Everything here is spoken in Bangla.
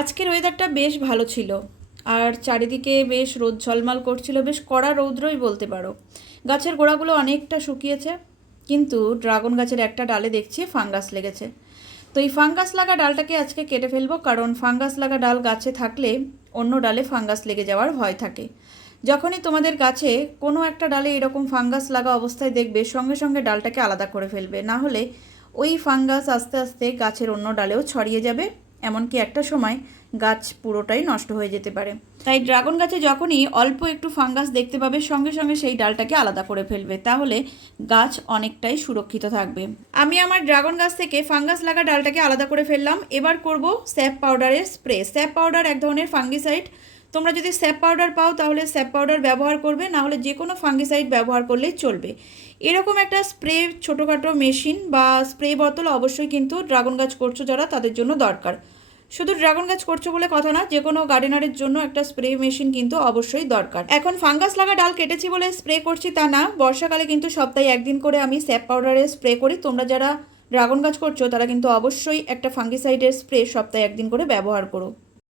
আজকের ওয়েদারটা বেশ ভালো ছিল। আর চারিদিকে বেশ রোদ ঝলমল করছিল, বেশ কড়া রৌদ্রই বলতে পারো। গাছের গোড়াগুলো অনেকটা শুকিয়েছে, কিন্তু ড্রাগন গাছের একটা ডালে দেখছি ফাঙ্গাস লেগেছে। তো এই ফাঙ্গাস লাগা ডালটাকে আজকে কেটে ফেলব, কারণ ফাঙ্গাস লাগা ডাল গাছে থাকলে অন্য ডালে ফাঙ্গাস লেগে যাওয়ার ভয় থাকে। যখনই তোমাদের গাছে কোনো একটা ডালে এরকম ফাঙ্গাস লাগা অবস্থায় দেখবে, সঙ্গে সঙ্গে ডালটাকে আলাদা করে ফেলবে। না হলে ওই ফাঙ্গাস আস্তে আস্তে গাছের অন্য ডালেও ছড়িয়ে যাবে এমনকি একটা সময় গাছ পুরোটাই নষ্ট হয়ে যেতে পারে। তাই ড্রাগন গাছে যখনই অল্প একটু ফাঙ্গাস দেখতে পাবে, সঙ্গে সঙ্গে সেই ডালটাকে আলাদা করে ফেলবে। তাহলে গাছ অনেকটাই সুরক্ষিত থাকবে। আমি আমার ড্রাগন গাছ থেকে ফাঙ্গাস লাগা ডালটাকে আলাদা করে ফেললাম। এবার করব স্যাপ পাউডারের স্প্রে। স্যাপ পাউডার এক ধরনের ফাঙ্গিসাইড। তোমরা যদি স্যাপ পাউডার পাও তাহলে স্যাপ পাউডার ব্যবহার করবে না হলে যে কোনো ফাঙ্গিসাইড ব্যবহার করলেই চলবে। এরকম একটা স্প্রে, ছোটোখাটো মেশিন বা স্প্রে বোতল অবশ্যই কিন্তু ড্রাগন গাছ করছ যারা, তাদের জন্য দরকার। শুধু ড্রাগন গাছ করছ বলে কথা না যে কোনো গার্ডেনারের জন্য একটা স্প্রে মেশিন কিন্তু অবশ্যই দরকার। এখন ফাঙ্গাস লাগা ডাল কেটেছি বলে স্প্রে করছি তা না, বর্ষাকালে কিন্তু সপ্তাহে একদিন করে আমি স্যাপ পাউডারে স্প্রে করি। তোমরা যারা ড্রাগন গাছ করছ, তারা কিন্তু অবশ্যই একটা ফাঙ্গিসাইডের স্প্রে সপ্তাহে একদিন করে ব্যবহার করো।